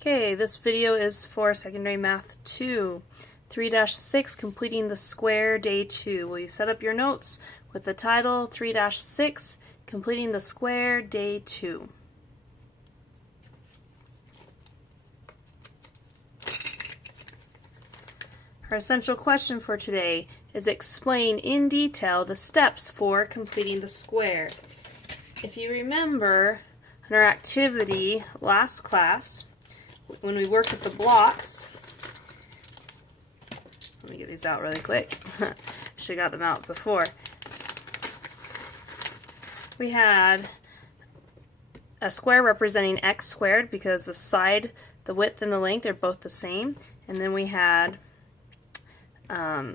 Okay, this video is for Secondary Math 2, 3-6, Completing the Square, Day 2. Will you set up your notes with the title 3-6, Completing the Square, Day 2. Our essential question for today is explain in detail the steps for completing the square. If you remember in our activity last class, when we worked with the blocks, let me get these out really quick. Should have got them out before. We had a square representing x squared because the side, the width, and the length are both the same. And then we had a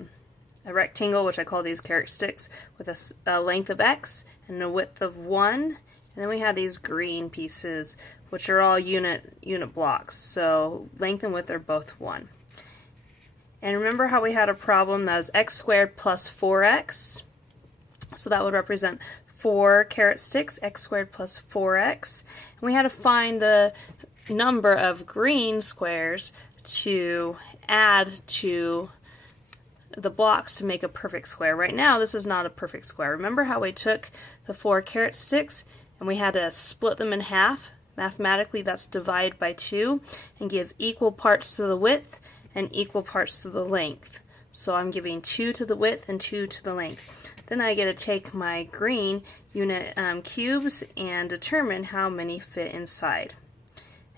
rectangle, which I call these carrot sticks, with a length of x and a width of 1. And then we had these green pieces, which are all unit blocks. So length and width are both 1. And remember how we had a problem that was x squared plus 4x? So that would represent 4 carrot sticks, x squared plus 4x. And we had to find the number of green squares to add to the blocks to make a perfect square. Right now, this is not a perfect square. Remember how we took the 4 carrot sticks and we had to split them in half? Mathematically, that's divide by 2 and give equal parts to the width and equal parts to the length. So I'm giving 2 to the width and 2 to the length. Then I get to take my green unit cubes and determine how many fit inside.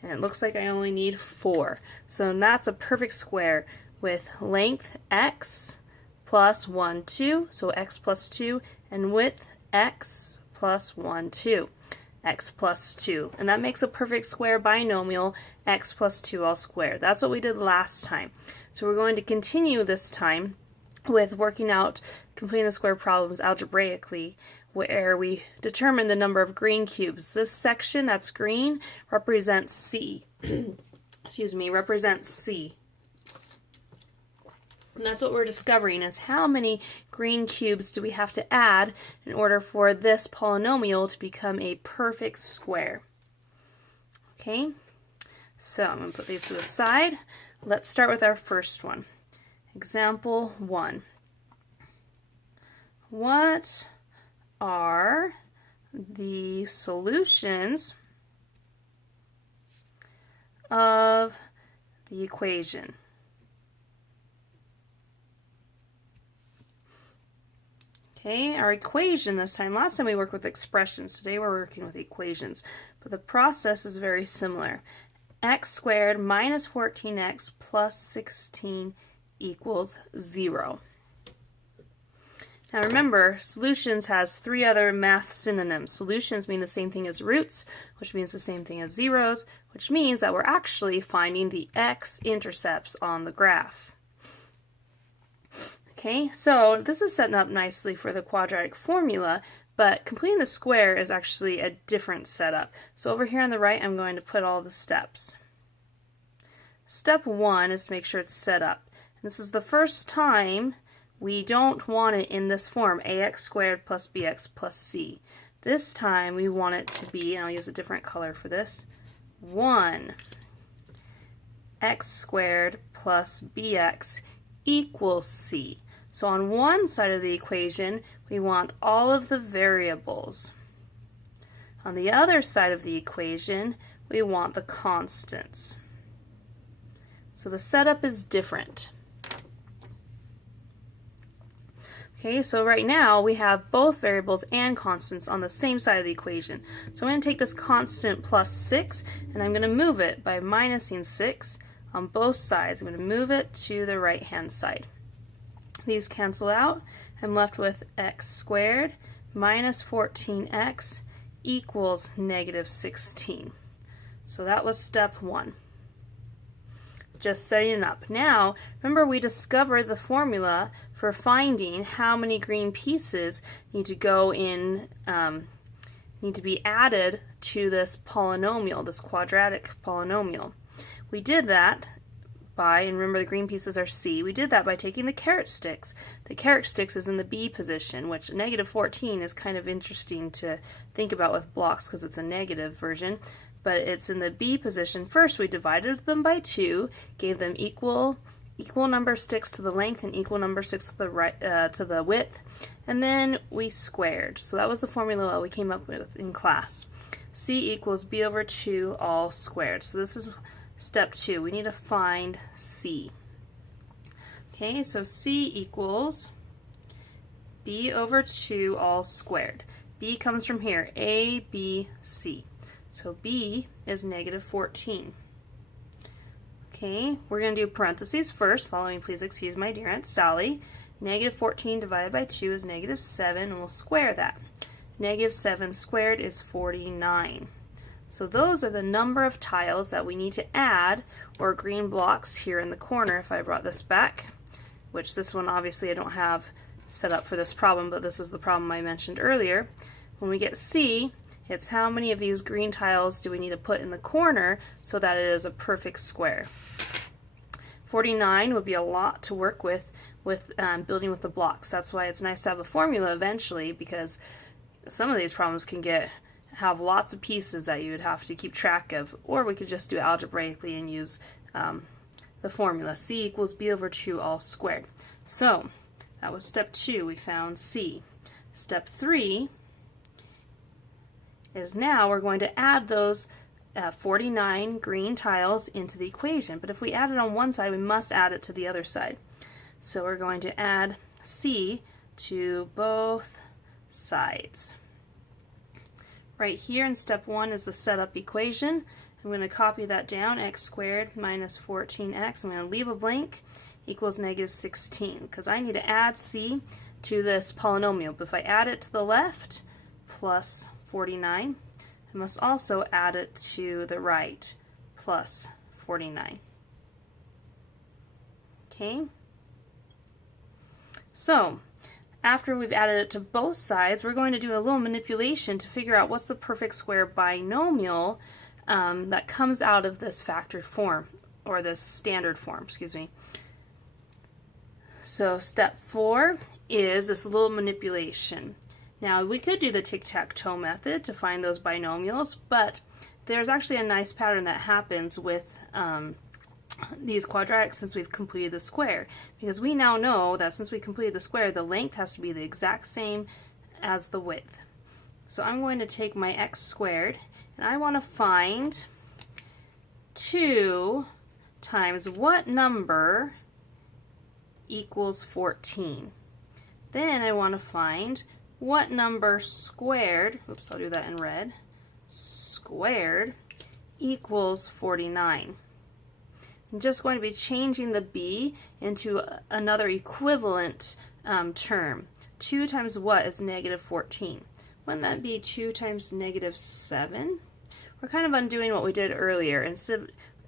And it looks like I only need 4. So that's a perfect square with length x plus 1, 2, so x plus 2, and width x plus 1, 2, x plus 2. And that makes a perfect square binomial, x plus 2 all squared. That's what we did last time. So we're going to continue this time with working out completing the square problems algebraically, where we determine the number of green cubes. This section that's green represents C. Excuse me, represents C. And that's what we're discovering, is how many green cubes do we have to add in order for this polynomial to become a perfect square. Okay, so I'm going to put these to the side. Let's start with our first one. Example 1. What are the solutions of the equation? Okay, our equation this time. Last time we worked with expressions. Today we're working with equations. But the process is very similar. X squared minus 14x plus 16 equals 0. Now remember, solutions has 3 other math synonyms. Solutions mean the same thing as roots, which means the same thing as zeros, which means that we're actually finding the x-intercepts on the graph. Okay, so this is setting up nicely for the quadratic formula, but completing the square is actually a different setup. So over here on the right, I'm going to put all the steps. Step 1 is to make sure it's set up. And this is the first time we don't want it in this form, ax squared plus bx plus c. This time we want it to be, and I'll use a different color for this, 1 x squared plus bx equals c. So on one side of the equation, we want all of the variables. On the other side of the equation, we want the constants. So the setup is different. Okay, so right now we have both variables and constants on the same side of the equation. So I'm going to take this constant plus 6 and I'm going to move it by minusing 6 on both sides. I'm going to move it to the right hand side. These cancel out. I'm left with x squared minus 14x equals negative 16. So that was step 1. Just setting it up. Now, remember we discovered the formula for finding how many green pieces need to go in, need to be added to this polynomial, this quadratic polynomial. We did that by, and remember the green pieces are C, we did that by taking the caret sticks. The caret sticks is in the B position, which negative 14 is kind of interesting to think about with blocks because it's a negative version, but it's in the B position. First we divided them by 2, gave them equal number of sticks to the length and equal number of sticks to the width, and then we squared. So that was the formula we came up with in class. C equals B over 2 all squared. So this is step 2. We need to find C. Okay, so C equals B over 2 all squared. B comes from here, A, B, C. So B is negative 14. Okay, we're going to do parentheses first. Follow me, please excuse my dear Aunt Sally. Negative 14 divided by 2 is negative 7, and we'll square that. Negative 7 squared is 49. So those are the number of tiles that we need to add, or green blocks here in the corner if I brought this back, which this one obviously I don't have set up for this problem, but this was the problem I mentioned earlier. When we get C, it's how many of these green tiles do we need to put in the corner so that it is a perfect square. 49 would be a lot to work with building with the blocks. That's why it's nice to have a formula eventually, because some of these problems can have lots of pieces that you would have to keep track of, or we could just do it algebraically and use the formula. C equals B over 2 all squared. So that was step 2. We found C. Step 3 is now we're going to add those 49 green tiles into the equation. But if we add it on one side, we must add it to the other side. So we're going to add C to both sides. Right here in step 1 is the setup equation. I'm going to copy that down, x squared minus 14x. I'm going to leave a blank, equals negative 16, because I need to add C to this polynomial. But if I add it to the left, plus 49, I must also add it to the right, plus 49. Okay? So, after we've added it to both sides, we're going to do a little manipulation to figure out what's the perfect square binomial that comes out of this factored form, or this standard form, excuse me. So step 4 is this little manipulation. Now we could do the tic-tac-toe method to find those binomials, but there's actually a nice pattern that happens with these quadratics since we've completed the square, because we now know that since we completed the square, the length has to be the exact same as the width. So I'm going to take my x squared, and I want to find 2 times what number equals 14. Then I want to find what number squared, oops, I'll do that in red, squared equals 49. I'm just going to be changing the b into another equivalent term. 2 times what is negative 14? Wouldn't that be 2 times negative 7? We're kind of undoing what we did earlier.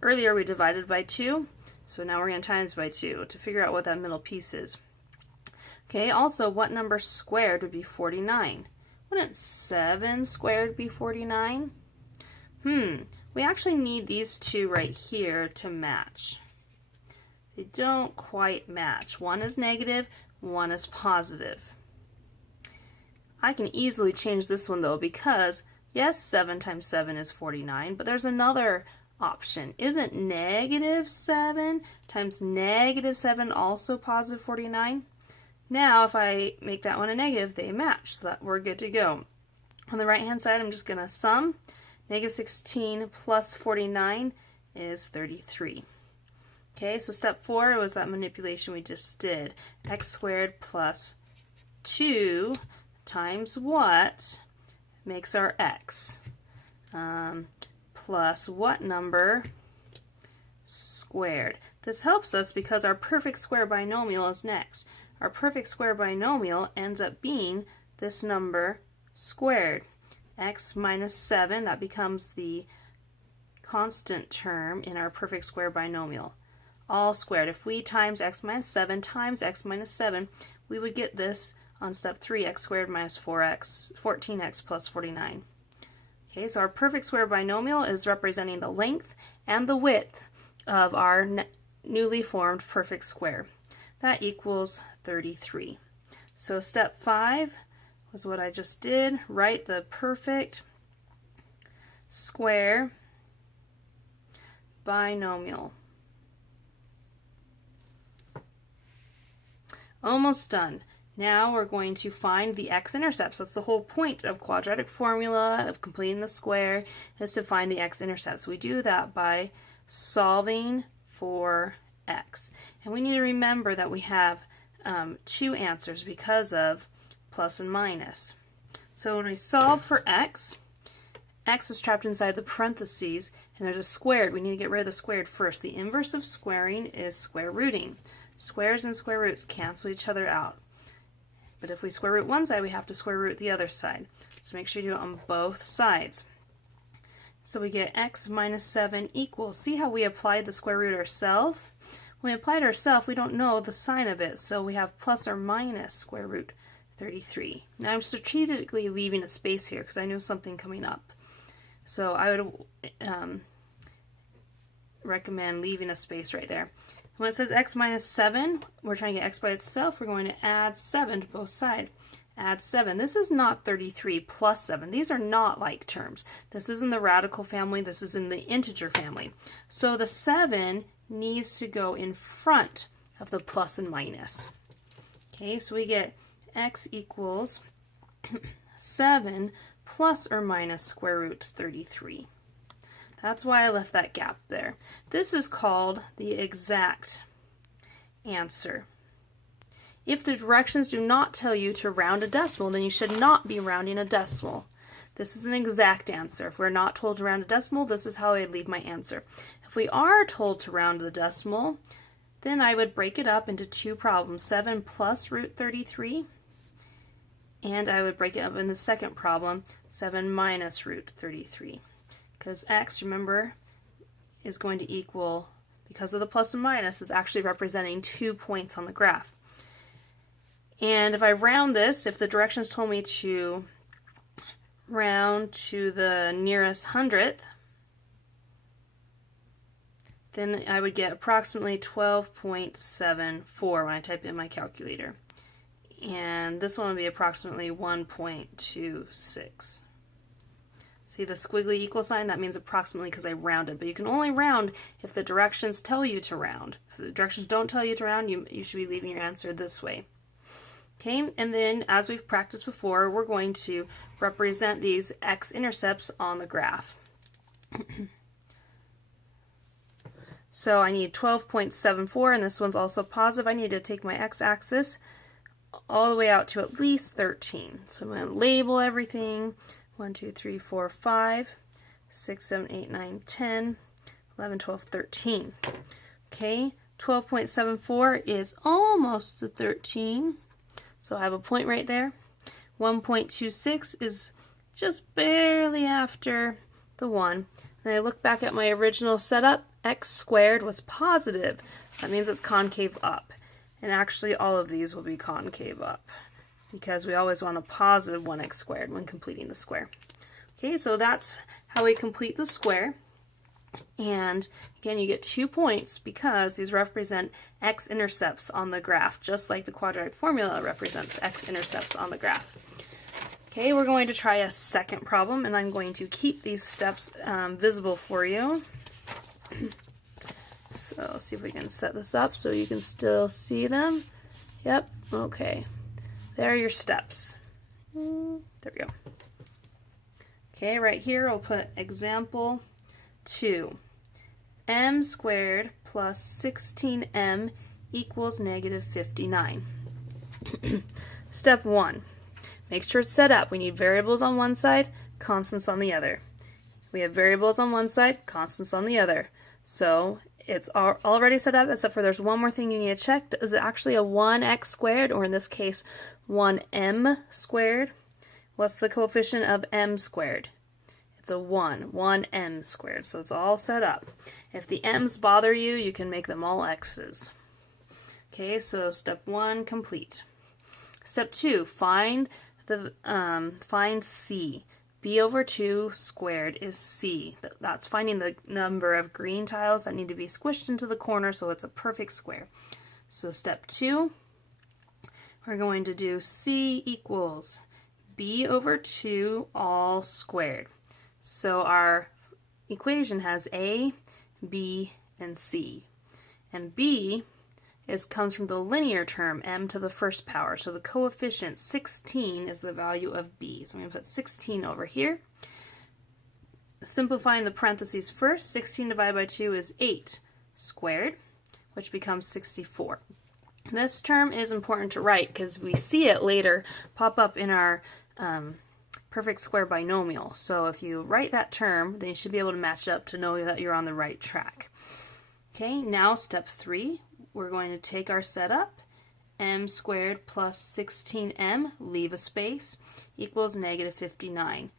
Earlier we divided by 2, so now we're going to times by 2 to figure out what that middle piece is. Okay, also what number squared would be 49? Wouldn't 7 squared be 49? We actually need these two right here to match. They don't quite match. One is negative, one is positive. I can easily change this one though, because yes, 7 times 7 is 49, but there's another option. Isn't negative 7 times negative 7 also positive 49? Now if I make that one a negative, they match, so that we're good to go. On the right hand side, I'm just going to sum. Negative 16 plus 49 is 33. Okay, so step 4 was that manipulation we just did. X squared plus 2 times what makes our x? Plus what number squared? This helps us because our perfect square binomial is next. Our perfect square binomial ends up being this number squared. X minus 7, that becomes the constant term in our perfect square binomial. All squared. If we times x minus 7 times x minus 7, we would get this on step 3, x squared minus 14x plus 49. Okay, so our perfect square binomial is representing the length and the width of our newly formed perfect square. That equals 33. So step 5 was what I just did. Write the perfect square binomial. Almost done. Now we're going to find the x-intercepts. That's the whole point of quadratic formula, of completing the square, is to find the x-intercepts. We do that by solving for x. And we need to remember that we have two answers because of plus and minus. So when we solve for x, x is trapped inside the parentheses, and there's a squared. We need to get rid of the squared first. The inverse of squaring is square rooting. Squares and square roots cancel each other out. But if we square root one side, we have to square root the other side. So make sure you do it on both sides. So we get x minus 7 equals, see how we applied the square root ourselves? When we applied ourselves, we don't know the sign of it, so we have plus or minus square root 33. Now I'm strategically leaving a space here because I know something coming up. So I would recommend leaving a space right there. When it says x minus 7, we're trying to get x by itself. We're going to add 7 to both sides. Add 7. This is not 33 plus 7. These are not like terms. This is in the radical family. This is in the integer family. So the 7 needs to go in front of the plus and minus. Okay, so we get x equals 7 plus or minus square root 33. That's why I left that gap there. This is called the exact answer. If the directions do not tell you to round a decimal, then you should not be rounding a decimal. This is an exact answer. If we're not told to round a decimal, this is how I leave my answer. If we are told to round the decimal, then I would break it up into two problems, 7 plus root 33, and I would break it up in the second problem, 7 minus root 33. Because x, remember, is going to equal, because of the plus and minus, is actually representing 2 points on the graph. And if I round this, if the directions told me to round to the nearest hundredth, then I would get approximately 12.74 when I type in my calculator. And this one would be approximately 1.26. See the squiggly equal sign? That means approximately because I rounded. But you can only round if the directions tell you to round. If the directions don't tell you to round, you should be leaving your answer this way. Okay, and then as we've practiced before, we're going to represent these x-intercepts on the graph. So I need 12.74, and this one's also positive. I need to take my x-axis all the way out to at least 13. So I'm going to label everything. 1, 2, 3, 4, 5, 6, 7, 8, 9, 10, 11, 12, 13. Okay, 12.74 is almost to 13. So I have a point right there. 1.26 is just barely after the 1. And I look back at my original setup, x squared was positive. That means it's concave up. And actually all of these will be concave up, because we always want a positive 1x squared when completing the square. Okay, so that's how we complete the square. And again, you get 2 points because these represent x-intercepts on the graph, just like the quadratic formula represents x-intercepts on the graph. Okay, we're going to try a second problem, and I'm going to keep these steps visible for you. So see if we can set this up so you can still see them. Yep, okay. There are your steps. There we go. Okay, right here I'll put example 2. M squared plus 16m equals negative 59. Step 1. Make sure it's set up. We need variables on one side, constants on the other. We have variables on one side, constants on the other. So it's already set up, except for there's one more thing you need to check. Is it actually a 1x squared, or in this case, 1m squared? What's the coefficient of m squared? It's a 1m squared, so it's all set up. If the m's bother you, you can make them all x's. Okay, so step 1 complete. Step 2, find C. b over 2 squared is c. That's finding the number of green tiles that need to be squished into the corner so it's a perfect square. So step 2, we're going to do c equals b over 2 all squared. So our equation has a, b, and c. And b comes from the linear term, m to the first power. So the coefficient 16 is the value of b. So I'm going to put 16 over here. Simplifying the parentheses first, 16 divided by 2 is 8 squared, which becomes 64. This term is important to write because we see it later pop up in our perfect square binomial. So if you write that term, then you should be able to match up to know that you're on the right track. Okay, now step 3. We're going to take our setup, m squared plus 16m, leave a space, equals negative 59.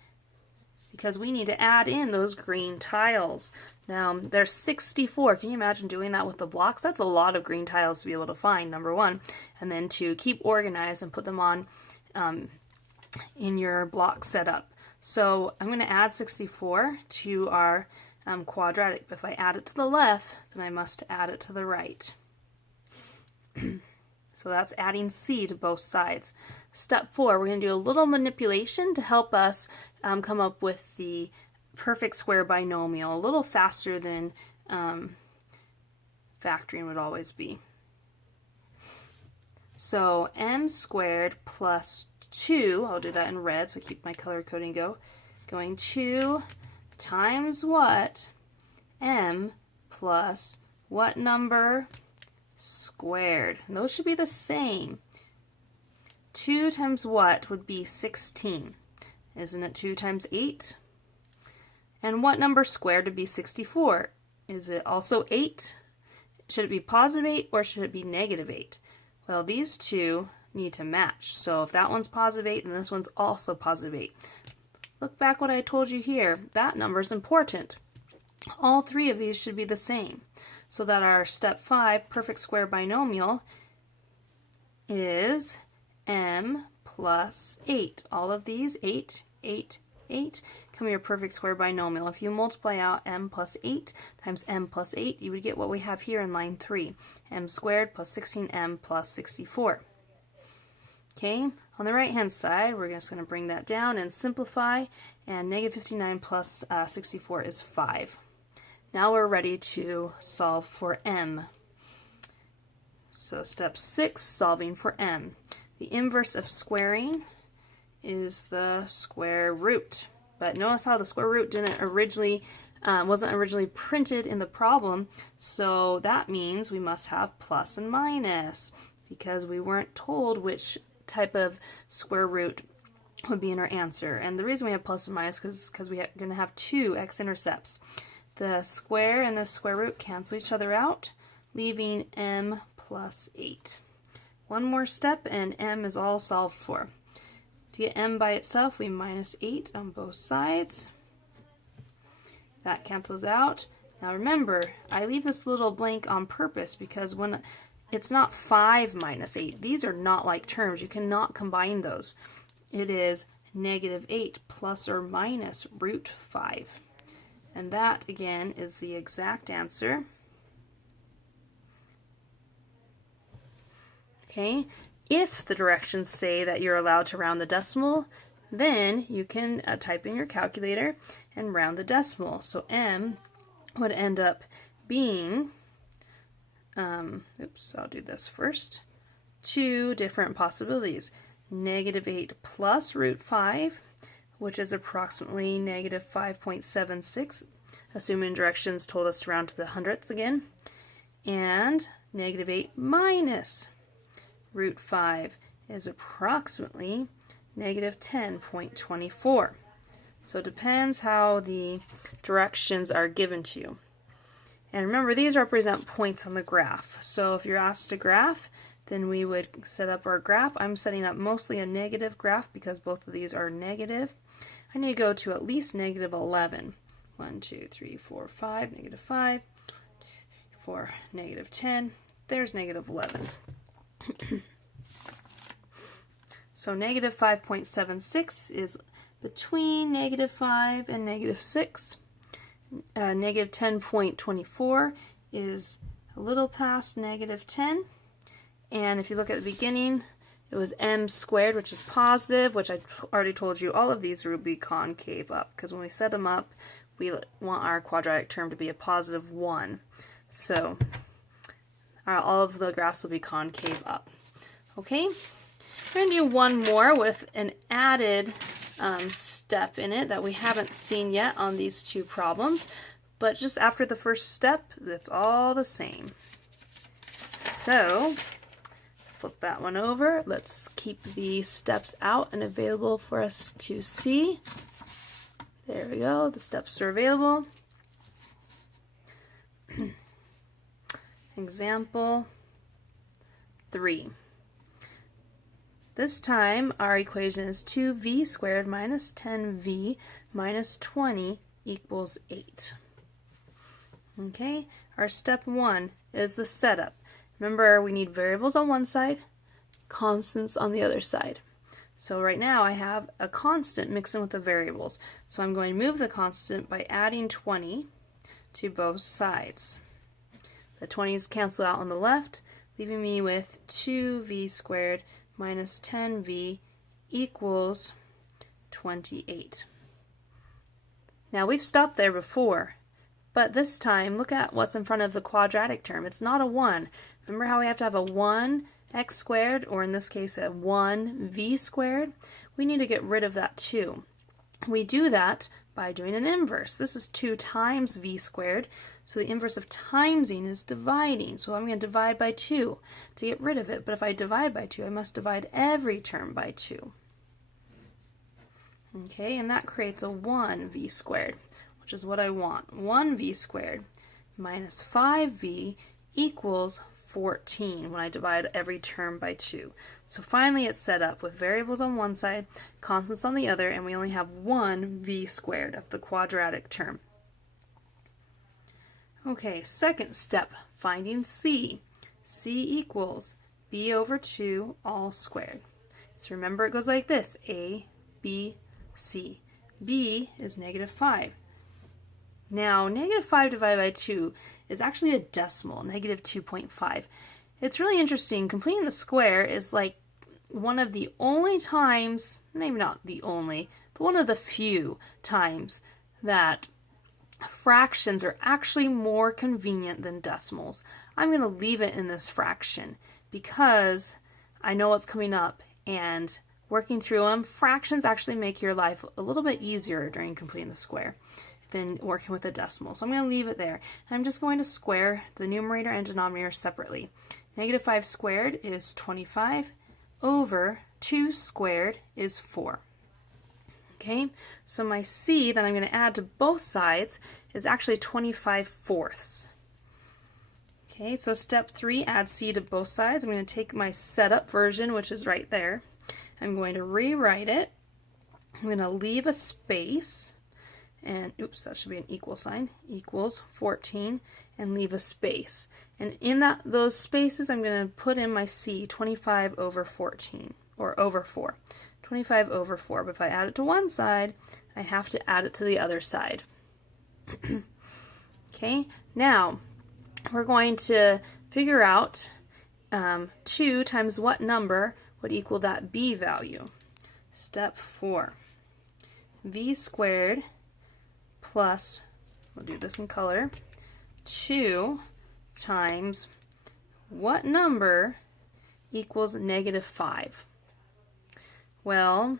Because we need to add in those green tiles. Now, there's 64. Can you imagine doing that with the blocks? That's a lot of green tiles to be able to find, number one. And then to keep organized and put them on in your block setup. So I'm going to add 64 to our quadratic. But if I add it to the left, then I must add it to the right. So that's adding c to both sides. Step 4, we're going to do a little manipulation to help us come up with the perfect square binomial a little faster than factoring would always be. So m squared plus 2, I'll do that in red so I keep my color coding going 2 times what? M plus what number? Squared. And those should be the same. 2 times what would be 16? Isn't it 2 times 8? And what number squared would be 64? Is it also 8? Should it be positive 8 or should it be negative 8? Well, these two need to match. So if that one's positive 8, then this one's also positive 8. Look back what I told you here. That number is important. All three of these should be the same. So that our step 5 perfect square binomial is m plus 8. All of these, 8, 8, 8, come your perfect square binomial. If you multiply out m plus 8 times m plus 8, you would get what we have here in line 3. M squared plus 16m plus 64. Okay, on the right hand side, we're just going to bring that down and simplify, and negative 59 plus 64 is 5. Now we're ready to solve for m. So step 6, solving for m. The inverse of squaring is the square root. But notice how the square root wasn't originally printed in the problem, so that means we must have plus and minus because we weren't told which type of square root would be in our answer. And the reason we have plus and minus is because we're going to have two x-intercepts. The square and the square root cancel each other out, leaving m plus 8. One more step and m is all solved for. To get m by itself, we minus 8 on both sides. That cancels out. Now remember, I leave this little blank on purpose because when it's not 5 minus 8, these are not like terms. You cannot combine those. It is negative 8 plus or minus root 5. And that, again, is the exact answer. Okay, if the directions say that you're allowed to round the decimal, then you can type in your calculator and round the decimal. So m would end up being, I'll do this first, two different possibilities. Negative 8 plus root 5, which is approximately negative 5.76, assuming directions told us to round to the hundredth again, and negative 8 minus root 5 is approximately negative 10.24. So it depends how the directions are given to you. And remember, these represent points on the graph. So if you're asked to graph, then we would set up our graph. I'm setting up mostly a negative graph because both of these are negative. I need to go to at least negative 11. 1, 2, 3, 4, 5, negative 5, 4, negative 10. There's negative 11. So negative 5.76 is between -5 and -6. Negative 10.24 is a little past -10. And if you look at the beginning, it was m squared, which is positive, which I already told you all of these will be concave up, because when we set them up, we want our quadratic term to be a positive 1. So all of the graphs will be concave up. Okay, we're going to do one more with an added step in it that we haven't seen yet on these two problems, but just after the first step, it's all the same. So flip that one over. Let's keep the steps out and available for us to see. There we go, the steps are available. Example 3. This time our equation is 2v squared minus 10v minus 20 equals 8. Okay, our step 1 is the setup. Remember, we need variables on one side, constants on the other side. So right now I have a constant mixed in with the variables. So I'm going to move the constant by adding 20 to both sides. The 20s cancel out on the left, leaving me with 2v squared minus 10v equals 28. Now we've stopped there before, but this time look at what's in front of the quadratic term. It's not a 1. Remember how we have to have a 1x squared, or in this case a 1v squared? We need to get rid of that 2. We do that by doing an inverse. This is 2 times v squared, so the inverse of timesing is dividing. So I'm going to divide by 2 to get rid of it, but if I divide by 2, I must divide every term by 2. Okay, and that creates a 1v squared, which is what I want. 1v squared minus 5v equals 14 when I divide every term by 2. So finally it's set up with variables on one side, constants on the other, and we only have 1v squared of the quadratic term. Okay, second step, finding c. c equals b over 2 all squared. So remember it goes like this, a, b, c. b is -5. Now, -5 divided by 2 is actually a decimal, -2.5. It's really interesting. Completing the square is like one of the only times, maybe not the only, but one of the few times that fractions are actually more convenient than decimals. I'm going to leave it in this fraction because I know what's coming up, and working through them, fractions actually make your life a little bit easier during completing the square than working with a decimal. So I'm going to leave it there. And I'm just going to square the numerator and denominator separately. -5 squared is 25 over 2 squared is 4. Okay, so my c that I'm going to add to both sides is actually 25/4. Okay, so step 3, add c to both sides. I'm going to take my setup version, which is right there. I'm going to rewrite it. I'm going to leave a space, and oops, that should be an equal sign, equals 14, and leave a space. And in those spaces, I'm going to put in my c, 25 over 14, or over 4. 25 over 4, but if I add it to one side, I have to add it to the other side. Okay, now we're going to figure out 2 times what number would equal that b value. Step 4, v squared plus, we'll do this in color, 2 times what number equals -5? Well,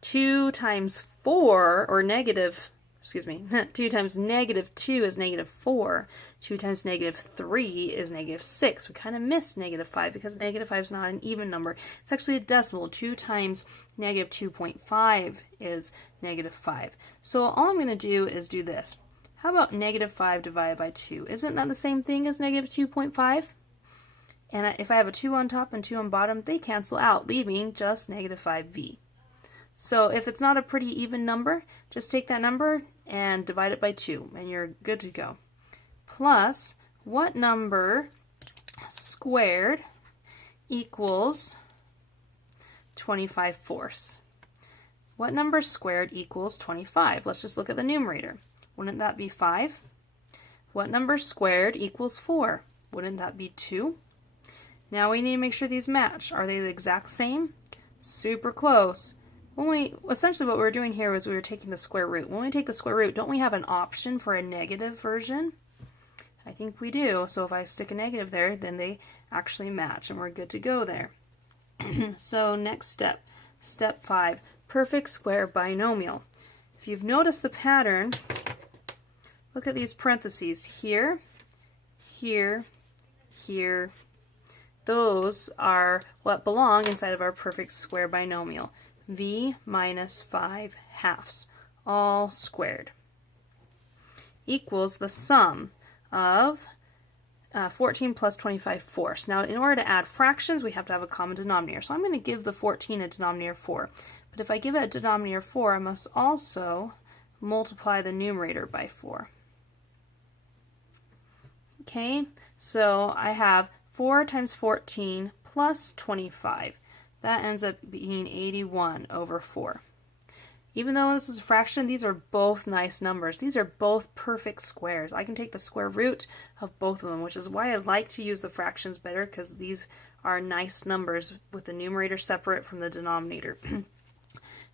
2 times 4, or 2 times -2 is -4. 2 times -3 is -6. We kind of missed -5 because -5 is not an even number. It's actually a decimal. 2 times -2.5 is -5. So all I'm going to do is do this. How about -5 divided by 2? Isn't that the same thing as -2.5? And if I have a 2 on top and 2 on bottom, they cancel out, leaving just -5v. So if it's not a pretty even number, just take that number and divide it by 2, and you're good to go. Plus, what number squared equals 25/4? What number squared equals 25? Let's just look at the numerator. Wouldn't that be 5? What number squared equals 4? Wouldn't that be 2? Now we need to make sure these match. Are they the exact same? Super close. Essentially what we were doing here was we were taking the square root. When we take the square root, don't we have an option for a negative version? I think we do. So if I stick a negative there, then they actually match and we're good to go there. So next step, step 5, perfect square binomial. If you've noticed the pattern, look at these parentheses here, here, here. Those are what belong inside of our perfect square binomial. V minus 5 halves, all squared, equals the sum of 14 plus 25 fourths. Now, in order to add fractions, we have to have a common denominator. So I'm going to give the 14 a denominator 4. But if I give it a denominator 4, I must also multiply the numerator by 4. Okay, so I have 4 times 14 plus 25. That ends up being 81 over 4. Even though this is a fraction, these are both nice numbers. These are both perfect squares. I can take the square root of both of them, which is why I like to use the fractions better, because these are nice numbers with the numerator separate from the denominator.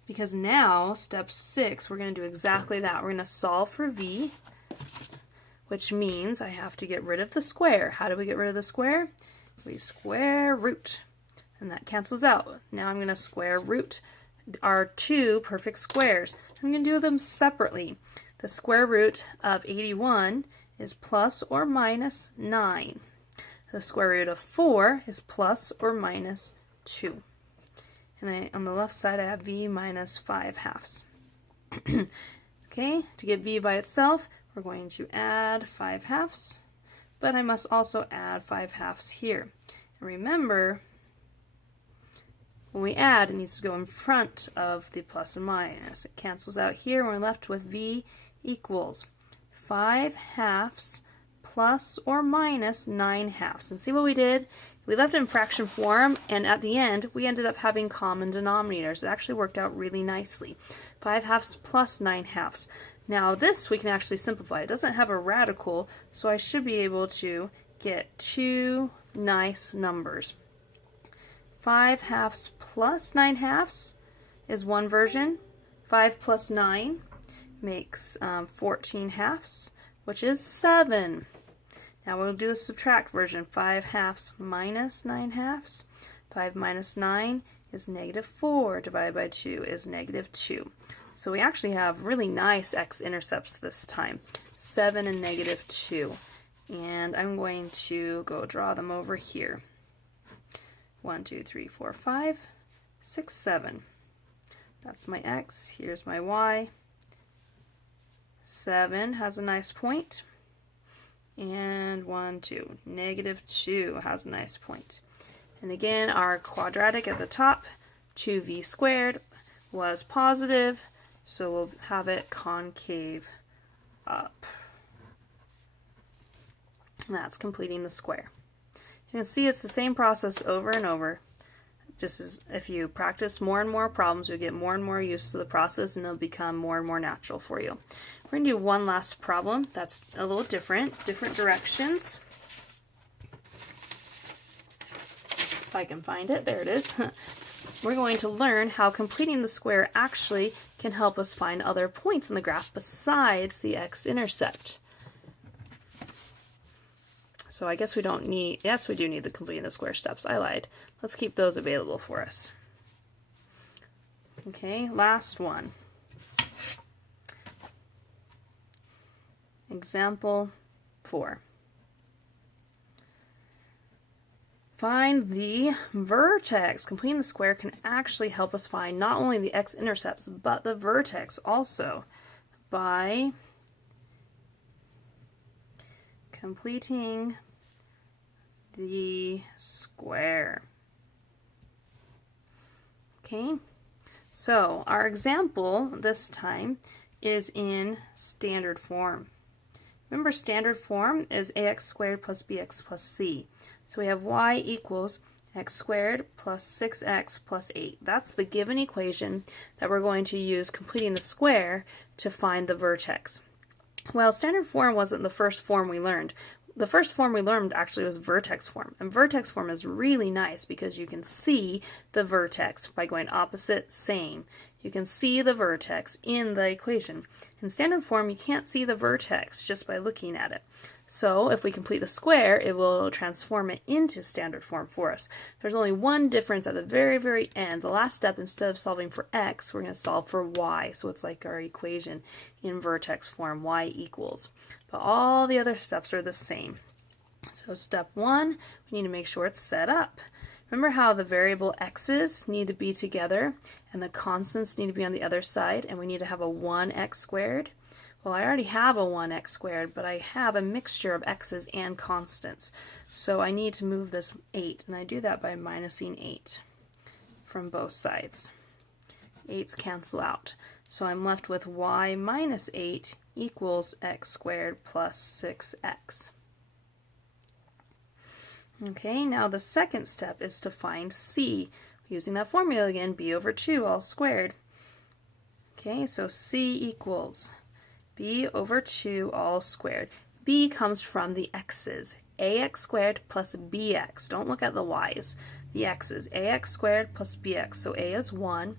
Because now, step 6, we're going to do exactly that. We're going to solve for v, which means I have to get rid of the square. How do we get rid of the square? We square root, and that cancels out. Now I'm going to square root our two perfect squares. I'm going to do them separately. The square root of 81 is plus or minus 9. The square root of 4 is plus or minus 2. And on the left side I have v minus 5 halves. Okay, to get v by itself, we're going to add 5 halves, but I must also add 5 halves here. And remember, when we add, it needs to go in front of the plus and minus. It cancels out here, and we're left with v equals 5 halves plus or minus 9 halves. And see what we did? We left it in fraction form, and at the end, we ended up having common denominators. It actually worked out really nicely. 5 halves plus 9 halves. Now this we can actually simplify. It doesn't have a radical, so I should be able to get two nice numbers. 5 halves plus 9 halves is one version. 5 plus 9 makes 14 halves, which is 7. Now we'll do a subtract version. 5 halves minus 9 halves. 5 minus 9 is negative 4 divided by 2 is negative 2. So we actually have really nice x-intercepts this time. 7 and negative 2. And I'm going to go draw them over here. 1, 2, 3, 4, 5, 6, 7. That's my x. Here's my y. 7 has a nice point. And 1, 2. Negative 2 has a nice point. And again, our quadratic at the top, 2v squared, was positive, so we'll have it concave up. And that's completing the square. You can see it's the same process over and over. Just as if you practice more and more problems, you'll get more and more used to the process and it'll become more and more natural for you. We're going to do one last problem that's a little different directions. If I can find it, there it is. We're going to learn how completing the square actually can help us find other points in the graph besides the x-intercept. So I guess we don't need, yes we do need the completing the square steps. I lied. Let's keep those available for us. Okay, last one. Example 4. Find the vertex. Completing the square can actually help us find not only the x-intercepts, but the vertex also by completing the square. Okay, so our example this time is in standard form. Remember, standard form is ax squared plus bx plus c. So we have y equals, x squared plus 6x plus 8. That's the given equation that we're going to use completing the square to find the vertex. Well, standard form wasn't the first form we learned. The first form we learned actually was vertex form. And vertex form is really nice because you can see the vertex by going opposite, same. You can see the vertex in the equation. In standard form, you can't see the vertex just by looking at it. So if we complete the square, it will transform it into standard form for us. There's only one difference at the very, very end. The last step, instead of solving for x, we're going to solve for y. So it's like our equation in vertex form, y equals. But all the other steps are the same. So step 1, we need to make sure it's set up. Remember how the variable x's need to be together and the constants need to be on the other side, and we need to have a 1x squared? Well, I already have a 1x squared, but I have a mixture of x's and constants. So I need to move this 8, and I do that by minusing 8 from both sides. 8's cancel out. So I'm left with y minus 8 equals x squared plus 6x. Okay, now the second step is to find c. Using that formula again, b over 2 all squared. Okay, so c equals b over 2 all squared. B comes from the x's. Ax squared plus bx. Don't look at the y's. The x's. Ax squared plus bx. So a is 1.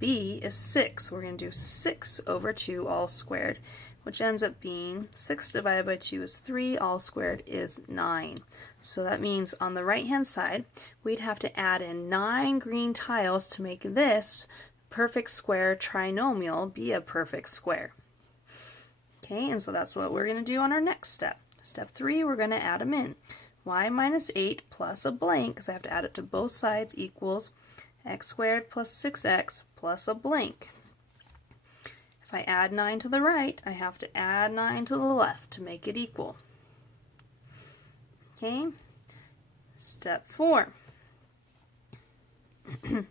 B is 6. We're going to do 6 over 2 all squared, which ends up being 6 divided by 2 is 3. All squared is 9. So that means on the right-hand side, we'd have to add in 9 green tiles to make this perfect square trinomial be a perfect square. Okay, and so that's what we're going to do on our next step. Step 3, we're going to add them in. Y minus 8 plus a blank, because I have to add it to both sides, equals x squared plus 6x plus a blank. If I add 9 to the right, I have to add 9 to the left to make it equal. Okay, step 4. We're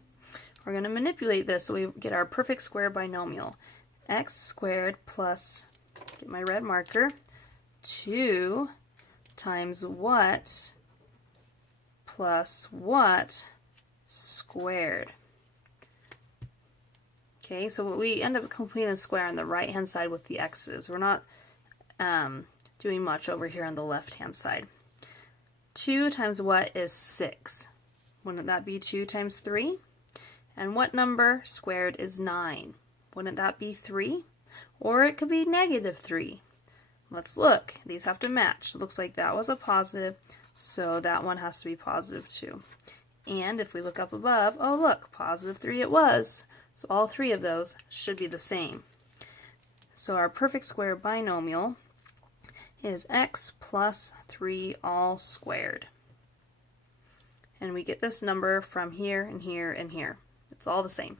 going to manipulate this so we get our perfect square binomial. X squared plus, get my red marker, 2 times what plus what squared. Okay, so we end up completing the square on the right hand side with the x's. We're not doing much over here on the left hand side. 2 times what is 6? Wouldn't that be 2 times 3? And what number squared is 9? Wouldn't that be 3? Or it could be negative 3. Let's look. These have to match. It looks like that was a positive, so that one has to be positive too. And if we look up above, oh look, positive 3 it was. So all 3 of those should be the same. So our perfect square binomial is x plus 3 all squared. And we get this number from here and here and here. It's all the same.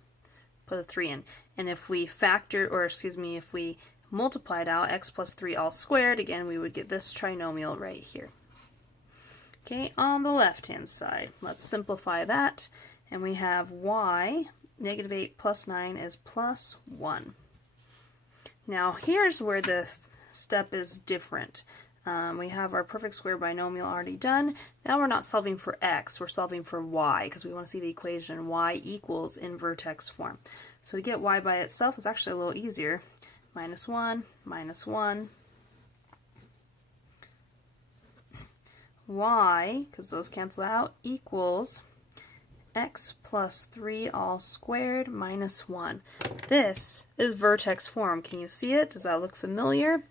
Put a 3 in. And if we factor, or excuse me, if we multiplied out x plus 3 all squared, again we would get this trinomial right here. Okay, on the left hand side, let's simplify that, and we have y, negative 8 plus 9 is plus 1. Now here's where the step is different. We have our perfect square binomial already done. Now we're not solving for x, we're solving for y, because we want to see the equation y equals in vertex form. So to get y by itself is actually a little easier. Minus 1, minus 1. Y, because those cancel out, equals x plus 3 all squared minus 1. This is vertex form. Can you see it? Does that look familiar?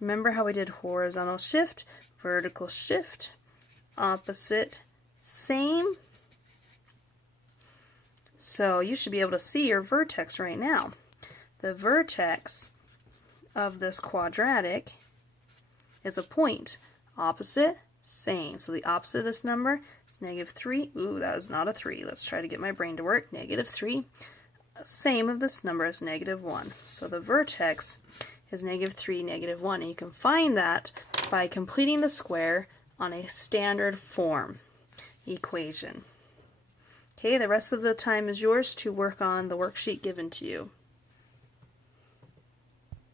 Remember how we did horizontal shift, vertical shift, opposite, same? So you should be able to see your vertex right now. The vertex of this quadratic is a point. Opposite, same. So the opposite of this number is negative 3. Ooh, that is not a 3. Let's try to get my brain to work. Negative 3. Same of this number is negative 1. So the vertex is negative 3, negative 1. And you can find that by completing the square on a standard form equation. Okay, the rest of the time is yours to work on the worksheet given to you.